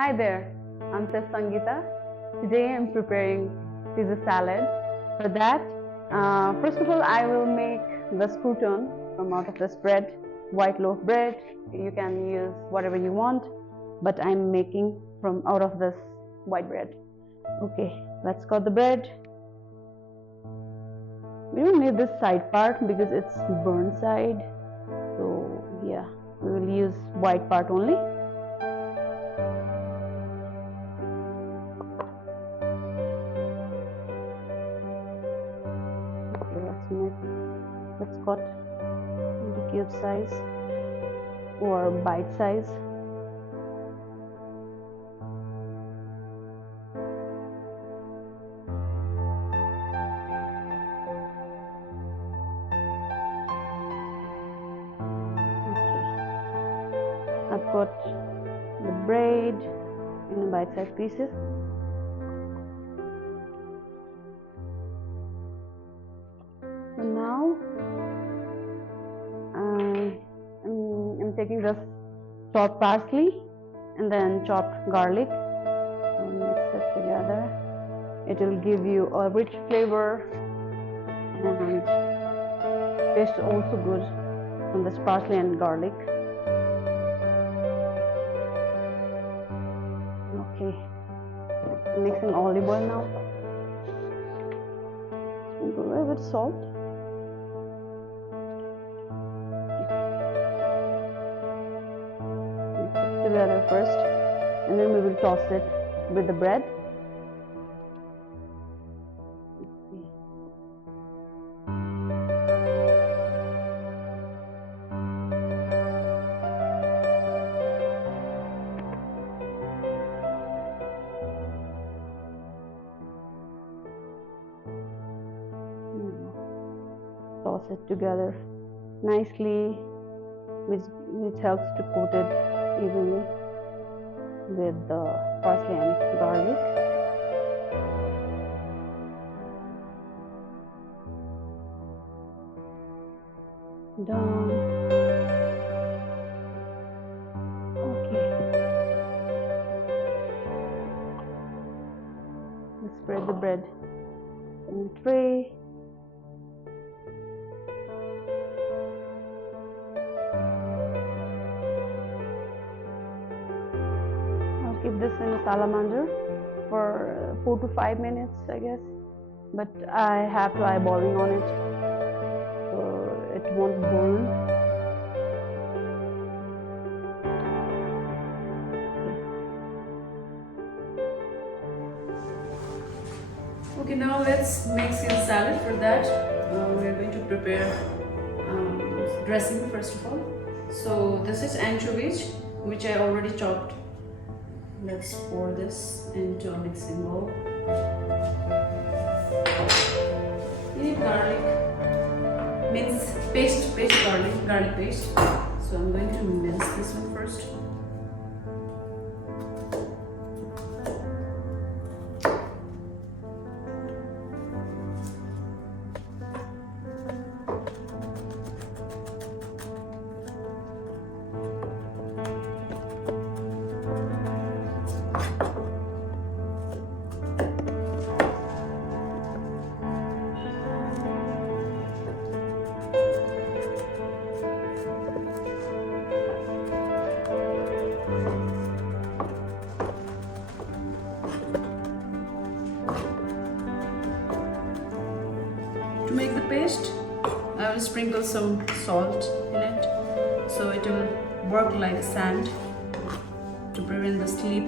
Hi there, I'm Chef Sangita. Today I'm preparing pizza salad. For that, first of all, I will make this crouton from out of this bread, white loaf bread. You can use whatever you want, but I'm making from out of this white bread. Okay, let's cut the bread. We don't need this side part because it's burnt side. So yeah, we will use white part only. Let's cut into cube size or bite size. Okay, I've got the bread in bite size pieces. So now I'm taking this chopped parsley and then chopped garlic and mix it together. It will give you a rich flavor and tastes also good from this parsley and garlic. Okay, mixing olive oil now. Sprinkle a little bit salt. Together first, and then we will toss it with the bread. Toss it together nicely, which helps to coat it evenly with the parsley and garlic. Done. Okay. Let's spread the bread in the tray. Keep this in a salamander for 4 to 5 minutes, I guess, but I have to eyeballing on it so it won't burn. Okay, now let's make some salad. For that, we're going to prepare dressing first of all. So this is anchovies, which I already chopped. Let's pour this into a mixing bowl. You need garlic, mince paste, garlic paste. So I'm going to mince this one first. To make the paste, I will sprinkle some salt in it so it will work like sand to prevent the slip.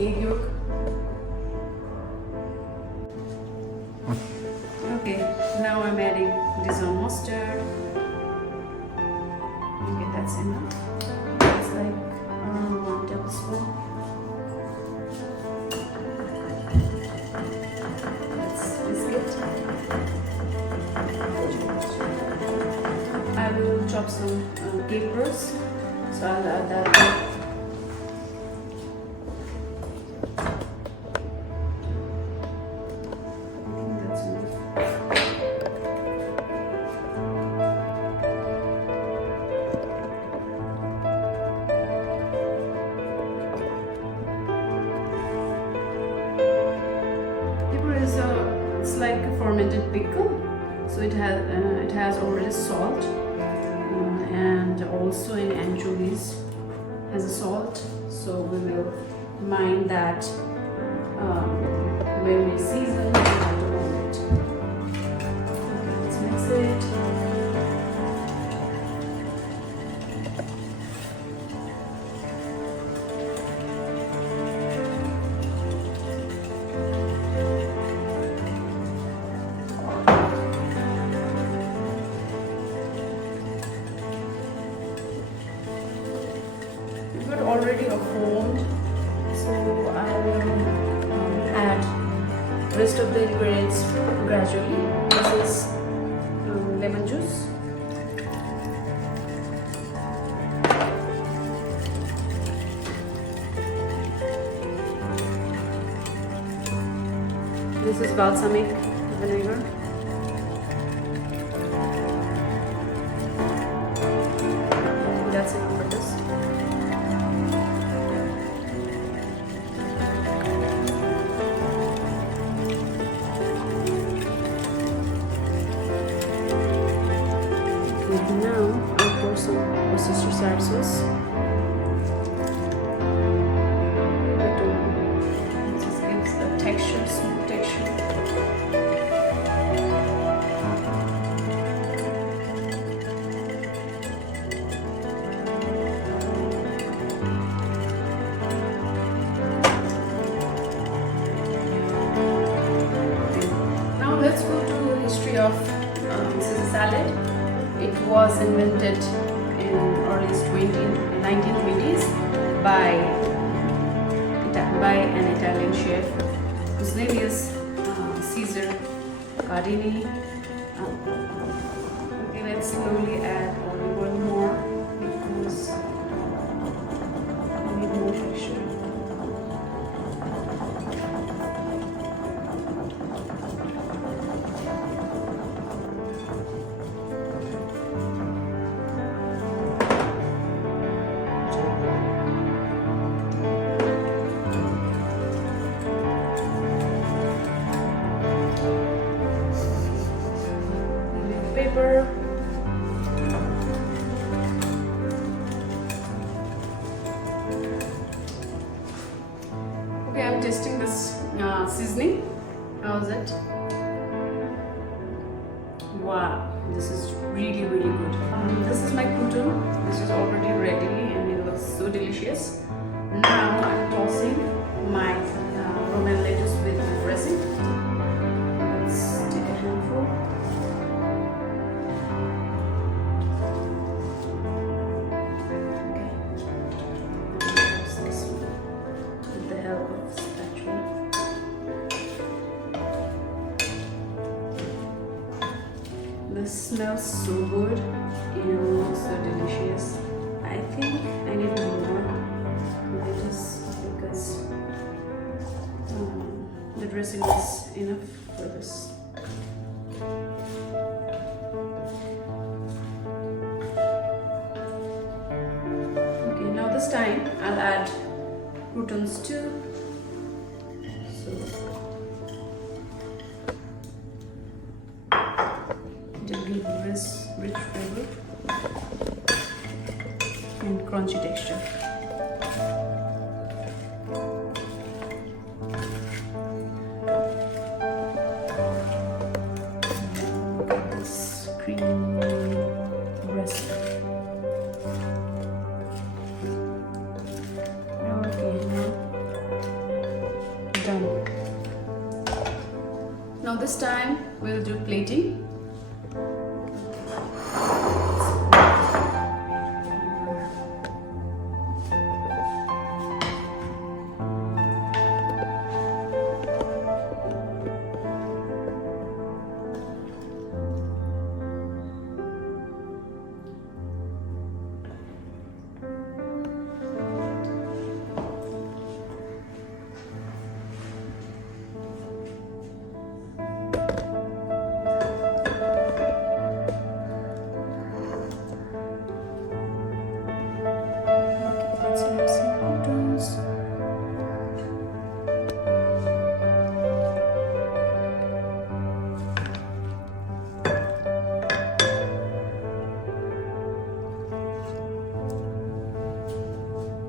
egg yolk. Okay, now I'm adding Digon Mustard. Okay, that's enough. It's like around 1 tablespoon. Let's whisk it. I will chop some capers, so I'll add that. It's like a fermented pickle, so it has already salt, and also in anchovies has a salt. So we will mind that when we season it. Okay, let's mix it. Already formed, so I will add rest of the ingredients gradually. This is lemon juice, this is balsamic vinegar, that's enough for this. Now I'll pour some Worcestershire sauce. It just gives a texture, smooth texture. Now let's go to the history of this is a salad. It was invented in early 1920s by an Italian chef. His name is Caesar Cardini. Okay, let's slowly add only one more because we need more texture. Paper. Okay, I'm testing this seasoning. How's it? Wow, this is really good. This is my crouton. This is already ready and it looks so delicious. Now I'm tossing my Roman lettuce with dressing. Let's take a handful. This smells so good and looks so delicious. I think I need more lettuce because the dressing is enough for this. Okay, now this time I'll add croutons too. So it will give this rich flavor and crunchy texture. Look at this creamy recipe. Okay, now this time we'll do plating.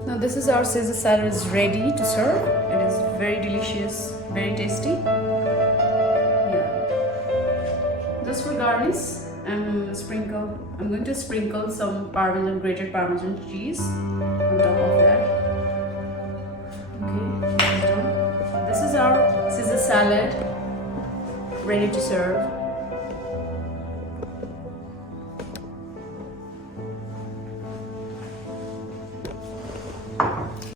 Now this is our Caesar salad is ready to serve. It is very delicious, very tasty. Yeah. Just for garnish, I'm going to sprinkle some Parmesan, grated Parmesan cheese on top of that. Okay, this is our Caesar salad ready to serve.